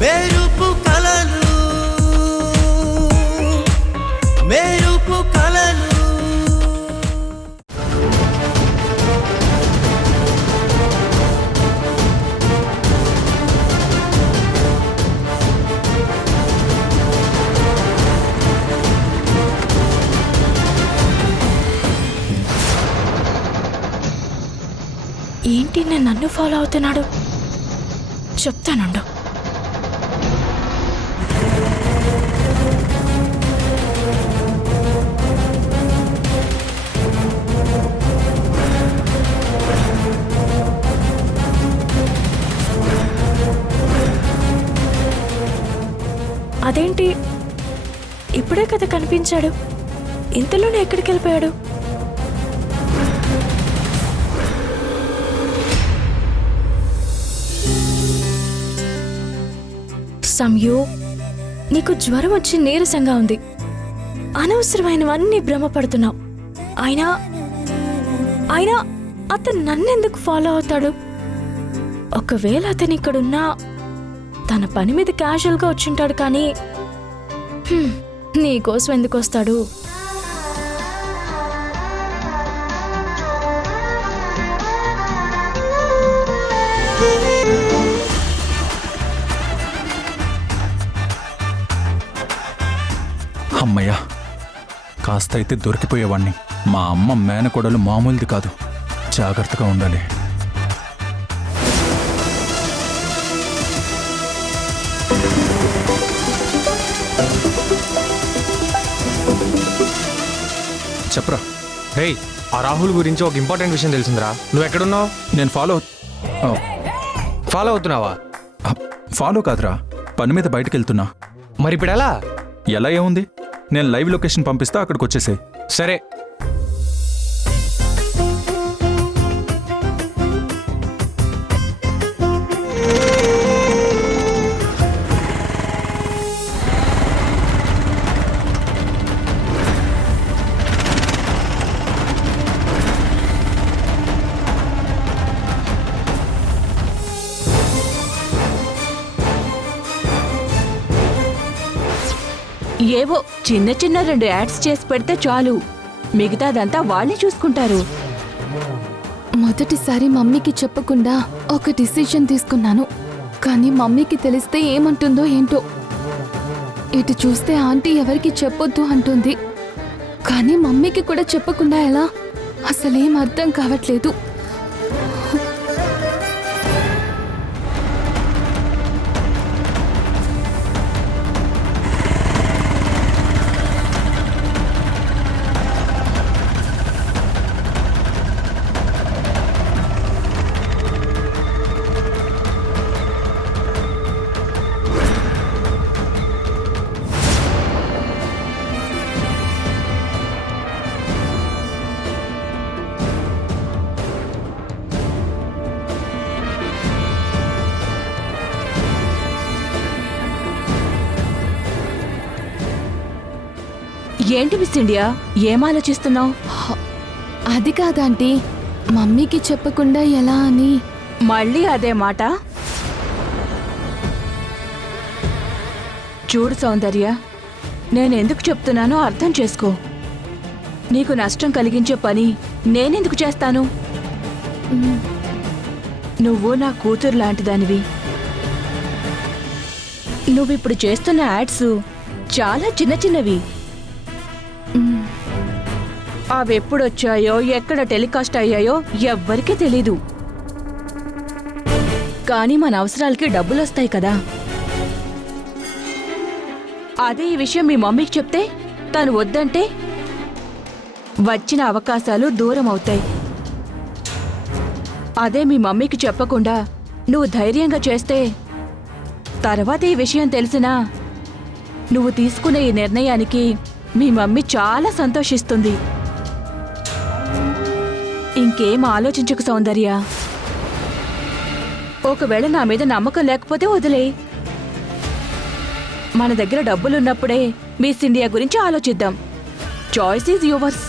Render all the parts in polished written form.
మెరుపు కలలు మెరుపు కలలు. ఏంటి నేను నన్ను ఫాలో అవుతున్నాడు? చెప్తానుండు. అదేంటి ఇప్పుడే కదా కనిపించాడు, ఇంతలోనే ఎక్కడికి వెళ్ళిపోయాడు? సంయు, నీకు జ్వరం వచ్చి నీరసంగా ఉంది. అనవసరమైనవన్నీ భ్రమపడుతున్నావు. అయినా అతను నన్నెందుకు ఫాలో అవుతాడు? ఒకవేళ అతను ఇక్కడున్నా తన పని మీద క్యాజువల్గా వచ్చుంటాడు. కానీ నీకోసం ఎందుకు వస్తాడు? అమ్మయ్యా, కాస్త అయితే దొరికిపోయేవాణ్ణి. మా అమ్మ మేనకోడలు మామూలుది కాదు, జాగ్రత్తగా ఉండాలి. చెప్పరా. రేయ్, ఆ రాహుల్ గురించి ఒక ఇంపార్టెంట్ విషయం తెలిసిందిరా. నువ్వు ఎక్కడున్నావు? నేను ఫాలో అవుతున్నావా? ఫాలో కాదురా, పని మీద బయటకు వెళ్తున్నా. మరి ఇప్పుడు ఎలా? ఎలా ఏముంది, నేను లైవ్ లొకేషన్ పంపిస్తా, అక్కడికి వచ్చేసాయి. సరే. ఏవో చిన్న చిన్న 2 యాడ్స్ చేసి పెడితే చాలు, మిగతాదంతా వాళ్ళే చూసుకుంటారు. మొదటిసారి మమ్మీకి చెప్పకుండా ఒక డిసిషన్ తీసుకున్నాను. కానీ మమ్మీకి తెలిస్తే ఏమంటుందో ఏంటో. ఇటు చూస్తే ఆంటీ ఎవరికి చెప్పొద్దు అంటుంది. కానీ మమ్మీకి కూడా చెప్పకుండా ఎలా? అసలేం అర్థం కావట్లేదు. ఏంటి మిస్ ఇండియా, ఏం ఆలోచిస్తున్నావు? అది కాదంటీ, మమ్మీకి చెప్పకుండా ఎలా అని. మళ్ళీ అదే మాట? చూడు సౌందర్య, నేనెందుకు చెప్తున్నానో అర్థం చేసుకో. నీకు నష్టం కలిగించే పని నేనెందుకు చేస్తాను? నువ్వు నా కూతురు లాంటిదానివి. నువ్విప్పుడు చేస్తున్న యాడ్స్ చాలా చిన్న చిన్నవి. అవెప్పుడొచ్చాయో, ఎక్కడ టెలికాస్ట్ అయ్యాయో ఎవ్వరికీ తెలీదు. కానీ మన అవసరాలకి డబ్బులొస్తాయి కదా. అదే ఈ విషయం మీ మమ్మీకి చెప్తే తను వద్దంటే వచ్చిన అవకాశాలు దూరం అవుతాయి. అదే మీ మమ్మీకి చెప్పకుండా నువ్వు ధైర్యంగా చేస్తే తర్వాత ఈ విషయం తెలిసినా నువ్వు తీసుకునే ఈ నిర్ణయానికి మీ మమ్మీ చాలా సంతోషిస్తుంది. ఇంకేం ఆలోచించకు సౌందర్య. ఒకవేళ నా మీద నమ్మకం లేకపోతే వదిలే. మన దగ్గర డబ్బులున్నప్పుడే మిస్ ఇండియా గురించి ఆలోచిద్దాం. Choice is yours.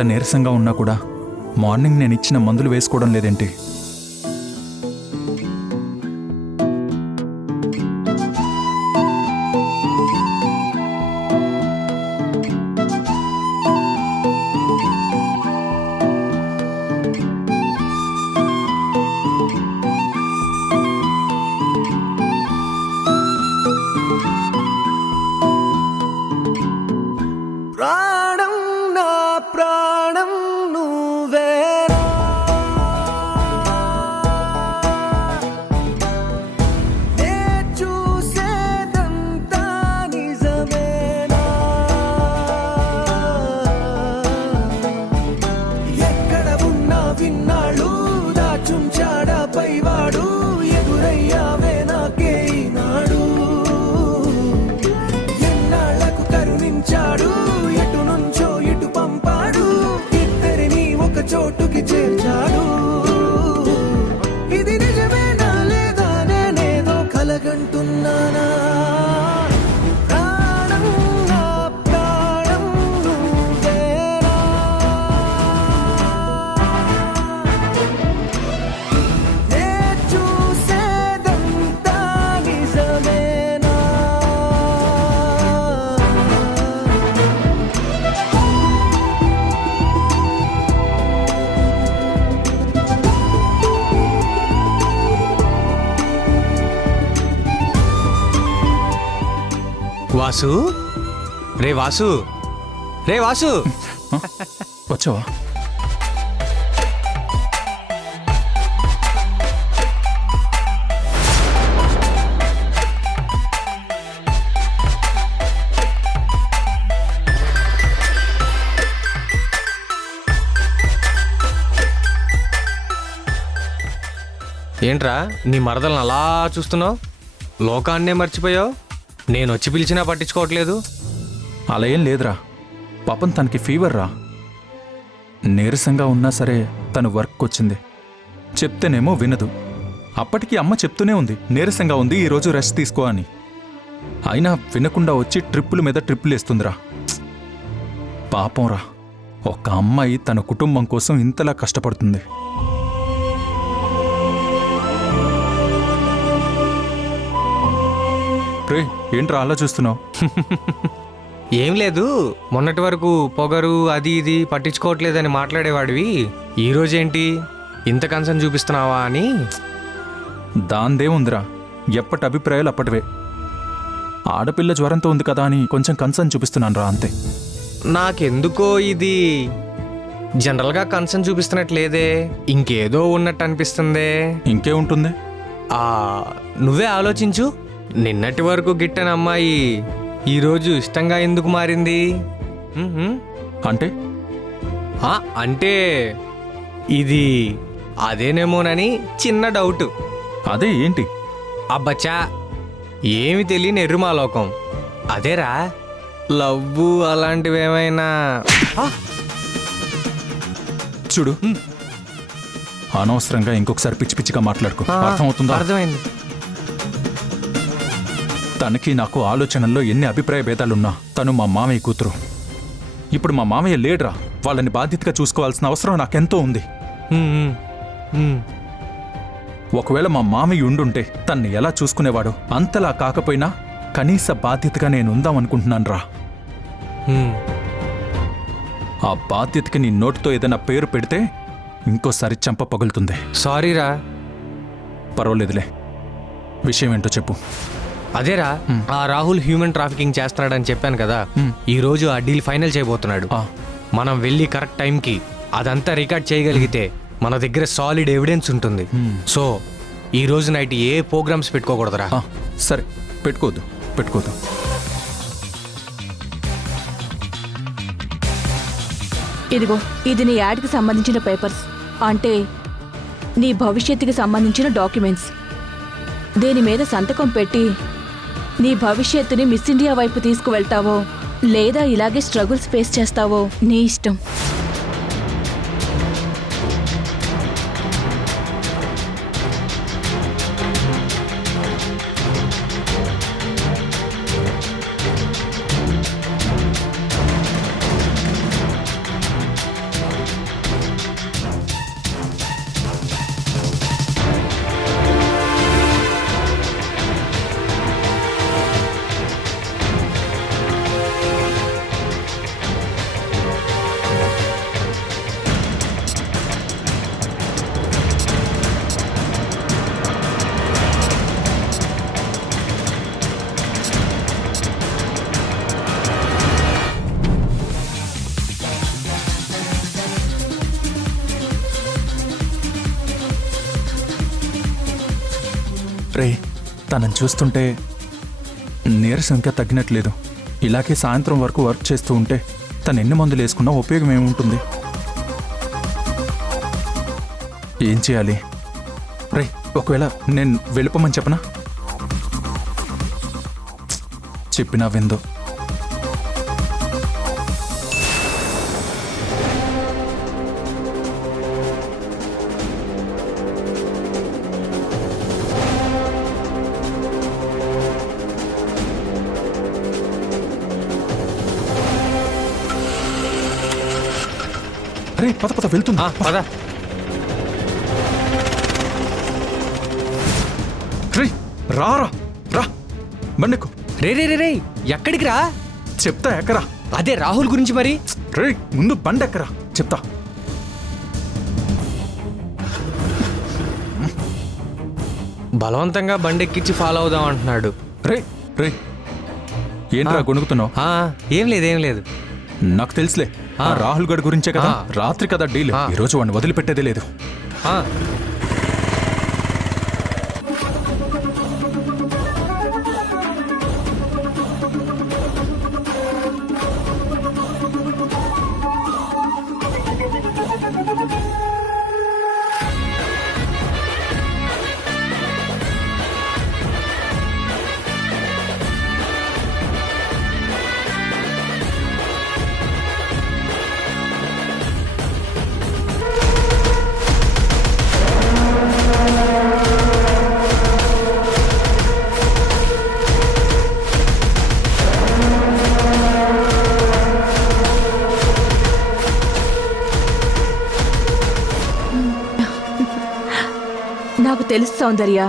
ఇంత నీరసంగా ఉన్నా కూడా మార్నింగ్ నేను ఇచ్చిన మందులు వేసుకోవడం లేదేంటి? ప్రాణం నా ప్రాణం నువ్వేరా నే చూసేదంతా నిజమేనా ఎక్కడ ఉన్నా విన్నాళ్ళు దాచుంచాడా పైవాడు ఎదురయ్యావే నాకే ఈనాడు ఎన్నాళ్లకు కరుణించాడు ఎటు నుంచో ఇటు పంపాడు ఇద్దరిని ఒక చోటుకి చేర్చాడు ఇది నిజమేనా లేదా నేనేదో కలగంటున్నానా ప్రాణం నా ప్రాణం నువ్వేరా నే చూసేదంతా నిజమేనా వాసు రే వాసు రే వాసు వచ్చావా? ఏంట్రా నీ మరదలను అలా చూస్తున్నావు? లోకాన్నే మర్చిపోయావు? నేను వచ్చి పిలిచినా పట్టించుకోవట్లేదు. అలా ఏం లేదురా, పాపం తనకి ఫీవర్ రా. నీరసంగా ఉన్నా సరే తను వర్క్ వచ్చింది. చెప్తేనేమో వినదు. అప్పటికి అమ్మ చెప్తూనే ఉంది నీరసంగా ఉంది, ఈరోజు రెస్ట్ తీసుకో అని. అయినా వినకుండా వచ్చి ట్రిప్పుల మీద ట్రిప్పులు వేస్తుందిరా. పాపం రా, ఒక అమ్మాయి తన కుటుంబం కోసం ఇంతలా కష్టపడుతుంది. రే ఏంట్రా అలా చూస్తున్నావు? ఏం లేదు, మొన్నటి వరకు పొగరు అది ఇది పట్టించుకోవట్లేదని మాట్లాడేవాడివి, ఈరోజేంటి ఇంత కన్సర్న్ చూపిస్తున్నావా అని. దాందేముందిరా, ఎప్పటి అభిప్రాయాలు అప్పటివే. ఆడపిల్ల జ్వరంతో ఉంది కదా అని కొంచెం కన్సర్న్ చూపిస్తున్నాను రా, అంతే. నాకెందుకో ఇది జనరల్గా కన్సర్న్ చూపిస్తున్నట్లేదే, ఇంకేదో ఉన్నట్టు అనిపిస్తుందే. ఇంకే ఉంటుంది? నువ్వే ఆలోచించు. నిన్నటి వరకు గిట్టని అమ్మాయి ఈరోజు ఇష్టంగా ఎందుకు మారింది? అంటే అంటే ఇది అదేనేమోనని చిన్న డౌట్. అదే ఏంటి? అబ్బచ్చా, ఏమి తెలియని ఎర్రుమాలోకం. అదేరా లవ్వు అలాంటివేమైనా. చూడు, అనవసరంగా ఇంకొకసారి పిచ్చి పిచ్చిగా మాట్లాడుకో, అర్థమవుతుందా? అర్థమైంది. తనకి నాకు ఆలోచనల్లో ఎన్ని అభిప్రాయ భేదాలున్నా తను మా మామయ్య కూతురు. ఇప్పుడు మా మామయ్య లేడ్రా, వాళ్ళని బాధ్యతగా చూసుకోవాల్సిన అవసరం నాకెంతో ఉంది. ఒకవేళ మా మామయ్య ఉండుంటే తన్ని ఎలా చూసుకునేవాడు? అంతలా కాకపోయినా కనీస బాధ్యతగా నేను ఉందామనుకుంటున్నాను రా. ఆ బాధ్యతకి నీ నోటితో ఏదైనా పేరు పెడితే ఇంకోసారి చెంప పగులుతుంది. సారీరా. పర్వాలేదులే, విషయం ఏంటో చెప్పు. అదేరా, ఆ రాహుల్ హ్యూమన్ ట్రాఫికింగ్ చేస్తున్నాడని చెప్పాను కదా, ఈ రోజు ఆ డీల్ ఫైనల్ చేయబోతున్నాడు. మనం వెళ్ళి కరెక్ట్ టైంకి అదంతా రికార్డ్ చేయగలిగితే మన దగ్గర సాలిడ్ ఎవిడెన్స్ ఉంటుంది. సో ఈ రోజు నైట్ ఏ ప్రోగ్రామ్స్ పెట్టుకోకూడదురా. సరే, పెట్టుకోవద్దు. ఇదిగో, ఇది నీ యాడ్కి సంబంధించిన పేపర్స్, అంటే నీ భవిష్యత్తుకి సంబంధించిన డాక్యుమెంట్స్. దీని మీద సంతకం పెట్టి నీ భవిష్యత్తుని మిస్ ఇండియా వైపు తీసుకువెళ్తావో లేదా ఇలాగే స్ట్రగుల్స్ ఫేస్ చేస్తావో నీ ఇష్టం. తనని చూస్తుంటే నీరసం ఇంకా తగ్గినట్లేదు. ఇలాగే సాయంత్రం వరకు వర్క్ చేస్తూ ఉంటే తను ఎన్ని మందులు వేసుకున్నా ఉపయోగం ఏముంటుంది? ఏం చేయాలి? రే, ఒకవేళ నేను వెళ్ళిపోమని చెప్పనా? చెప్పినా విందో. రే, పద పద వెళ్తుందా? పదా. రే, రారా రా, బండెక్కు. రే రే రే రే ఎక్కడికి రా? చెప్తా ఎక్కరా. అదే రాహుల్ గురించి మరి. రే, ముందు బండెక్కరా చెప్తా. బలవంతంగా బండెక్కించి ఫాలో అవుదాం అంటున్నాడు. రే రే, ఏంట్రా గొణుకుతున్నావు? ఏం లేదు ఏం లేదు. నాకు తెలుసులే, ఆ రాహుల్ గడ్ గురించే కదా. రాత్రి కదా డీల్. ఈరోజు వాడిని వదిలిపెట్టేదే లేదు. నాకు తెలుసు సౌందర్య,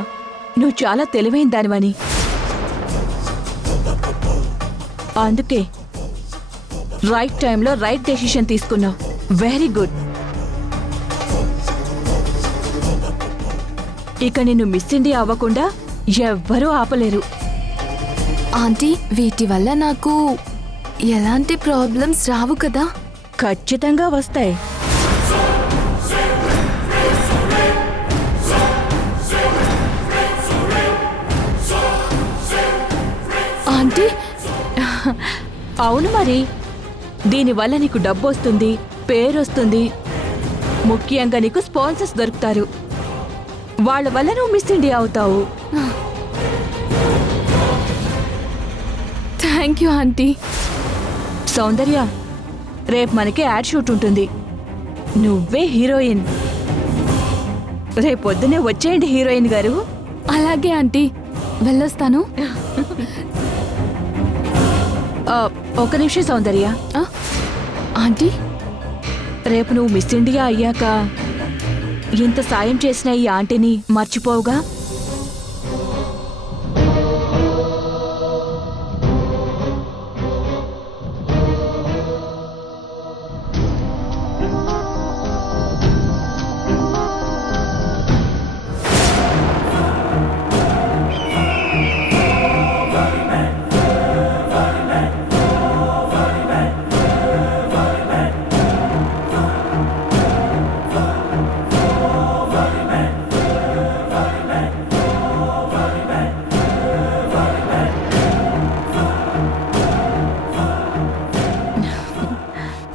నువ్వు చాలా తెలివైన దానివని. అందుకే రైట్ టైంలో రైట్ డెసిషన్ తీసుకున్నావు. Very good. ఇక నిన్ను మిస్ ఇండియా అవ్వకుండా ఎవ్వరూ ఆపలేరు. ఆంటీ, వీటి వల్ల నాకు ఎలాంటి ప్రాబ్లమ్స్ రావు కదా? ఖచ్చితంగా వస్తాయి. ఆంటీ, అవును మరి. దీనివల్ల నీకు డబ్బు వస్తుంది, పేరు వస్తుంది, ముఖ్యంగా నీకు స్పాన్సర్స్ దొరుకుతారు. వాళ్ళ వల్ల నువ్వు మిస్ ఇండియా అవుతావు. Thank you aunty. సౌందర్య, రేపు మనకి యాడ్ షూట్ ఉంటుంది. నువ్వే హీరోయిన్. రేపొద్దునే వచ్చేయండి హీరోయిన్ గారు. అలాగే ఆంటీ, వెళ్ళొస్తాను. ఒక నిమిషం సౌందర్య. ఆంటీ, రేపు నువ్వు మిస్ ఇండియా అయ్యాక ఇంత సాయం చేసిన ఈ ఆంటీని మర్చిపోవుగా?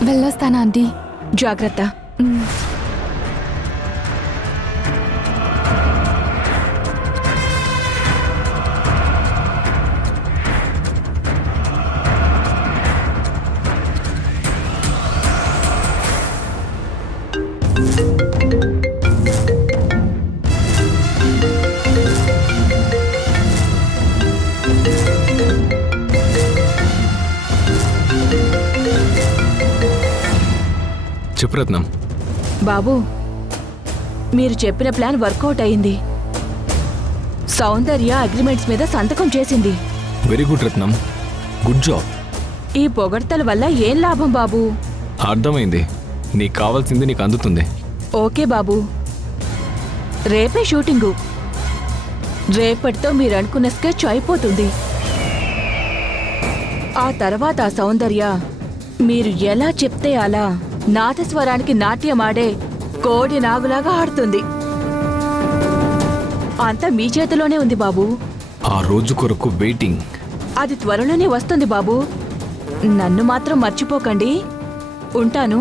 వెళ్ళొస్తాను ఆంటీ. జాగ్రత్త. చెప్పు రత్నం. బాబు, మీరు చెప్పిన ప్లాన్ వర్కౌట్ అయింది. సౌందర్య అగ్రిమెంట్స్ మీద సంతకం చేసింది. వెరీ గుడ్ రత్నం, గుడ్ జాబ్. ఈ పొగడ్తల వల్ల ఏం లాభం బాబు? అర్థమైంది. నీకు కావాల్సింది నీకు అందుతుంది. ఓకే బాబు, రేపే షూటింగు. రేపటితో మీరు అనుకున్న స్కెచ్ అయిపోతుంది. ఆ తర్వాత ఆ సౌందర్య మీరు ఎలా చెప్తే అలా నాదస్వరానికి నాట్యం ఆడే కోడి నాగులాగా ఆడుతుంది. అంతా మీ చేతిలోనే ఉంది బాబు. ఆ రోజు కొరకు వెయిటింగ్. అది త్వరలోనే వస్తుంది బాబు. నన్ను మాత్రం మర్చిపోకండి. ఉంటాను.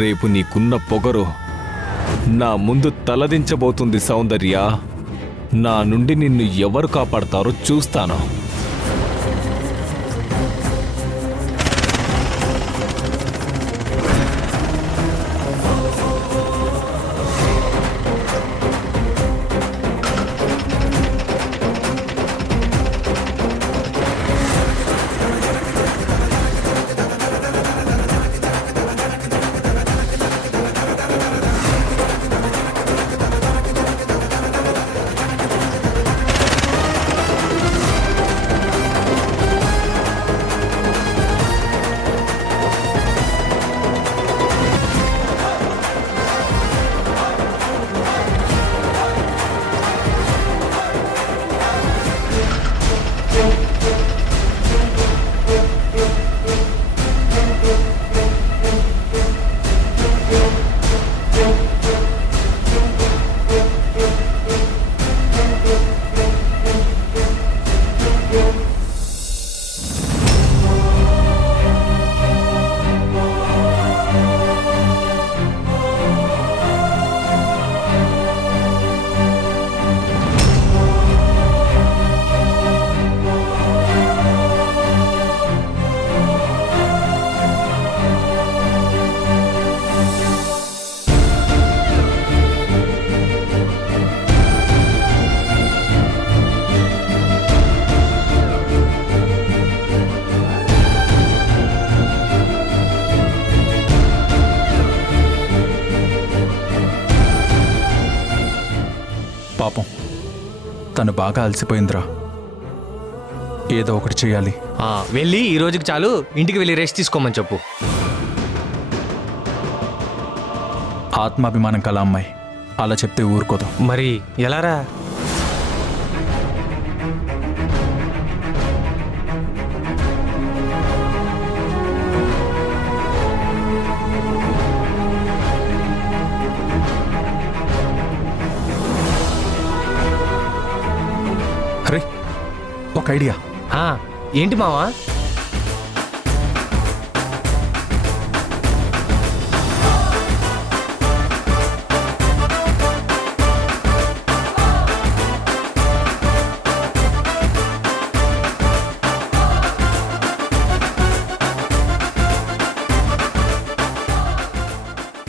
రేపు నీకున్న పొగరు నా ముందు తలదించబోతుంది సౌందర్య. నా నుండి నిన్ను ఎవరు కాపాడతారో చూస్తాను. పాపం తను బాగా అలసిపోయిందిరా. ఏదో ఒకటి చేయాలి. వెళ్ళి ఈ రోజుకి చాలు, ఇంటికి వెళ్ళి రెస్ట్ తీసుకోమని చెప్పు. ఆత్మాభిమానం కల అమ్మాయి అలా చెప్తే ఊరుకోదు. మరి ఎలారా? అరే ఒక ఐడియా. ఏంటి మావా?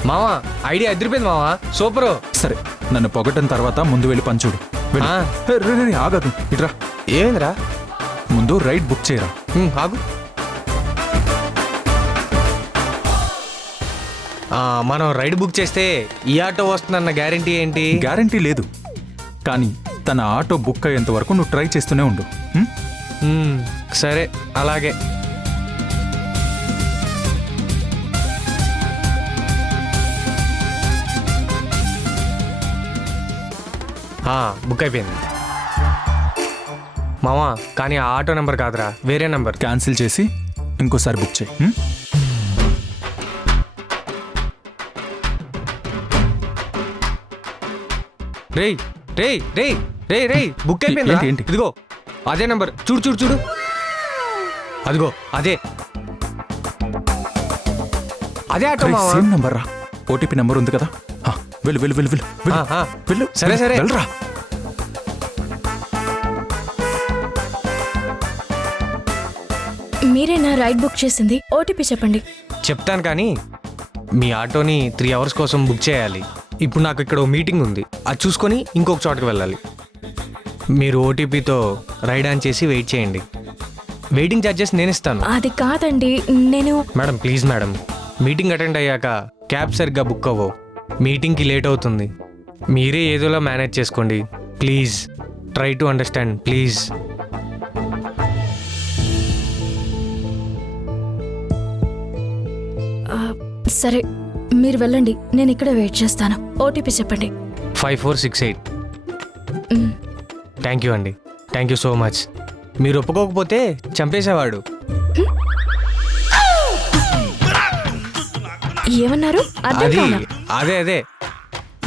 మావా ఐడియా ఎదిరిపోయింది మావా, సూపరు. సరే నన్ను పొగటం తర్వాత ముందు వెళ్ళి పంచుడు. ఆగదు, ఇట్రా. ఏమైందిరా? ముందు రైడ్ బుక్ చేయరా. ఆగు. మనం రైడ్ బుక్ చేస్తే ఈ ఆటో వస్తుందన్న గ్యారంటీ ఏంటి? గ్యారంటీ లేదు, కానీ తన ఆటో బుక్ అయ్యేంత వరకు నువ్వు ట్రై చేస్తూనే ఉండు. సరే అలాగే. బుక్ అయిపోయింది మావా, కానీ ఆ ఆటో నెంబర్ కాదురా, వేరే నెంబర్. క్యాన్సిల్ చేసి ఇంకోసారి బుక్ చేయి. రేయ్ రేయ్ రేయ్ రేయ్ రేయ్ బుక్ అయిపోయింది. ఏంటి? ఇదిగో అదే నెంబర్, చూడు చూడు చూడు, అదిగో అదే అదే ఆటో మావా. సేమ్ నంబర్ రా. ఓటీపీ నెంబర్ ఉంది కదా. వెళ్ళు వెళ్ళు వెళ్ళు వెళ్ళు వెళ్ళు. సరే సరే వెళ్ళరా. మీరేనా రైడ్ బుక్ చేసింది? ఓటీపీ చెప్పండి. చెప్తాను, కానీ మీ ఆటోని 3 hours కోసం బుక్ చేయాలి. ఇప్పుడు నాకు ఇక్కడ ఓ మీటింగ్ ఉంది, అది చూసుకొని ఇంకొక చోటకి వెళ్ళాలి. మీరు ఓటీపీతో రైడ్ ఆన్ చేసి వెయిట్ చేయండి. వెయిటింగ్ ఛార్జెస్ నేను ఇస్తాను. అది కాదండి, నేను. Madam please madam, meeting attend అయ్యాక క్యాబ్ సరిగ్గా బుక్ అవ్వవు, మీటింగ్కి లేట్ అవుతుంది. మీరే ఏదోలా మేనేజ్ చేసుకోండి please. Try to understand please. సరే మీరు వెళ్ళండి, నేను ఇక్కడ వెయిట్ చేస్తాను. ఓటీపీ చెప్పండి. 5468. థ్యాంక్ యూ అండి, థ్యాంక్ యూ సో మచ్. మీరు ఒప్పుకోకపోతే చంపేసేవాడు. ఏమన్నారు అర్థం అది కాలా. అదే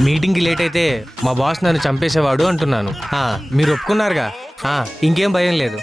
మీటింగ్కి లేట్ అయితే మా బాస్ నన్ను చంపేసేవాడు అంటున్నాను. మీరు ఒప్పుకున్నారుగా, ఇంకేం భయం లేదు.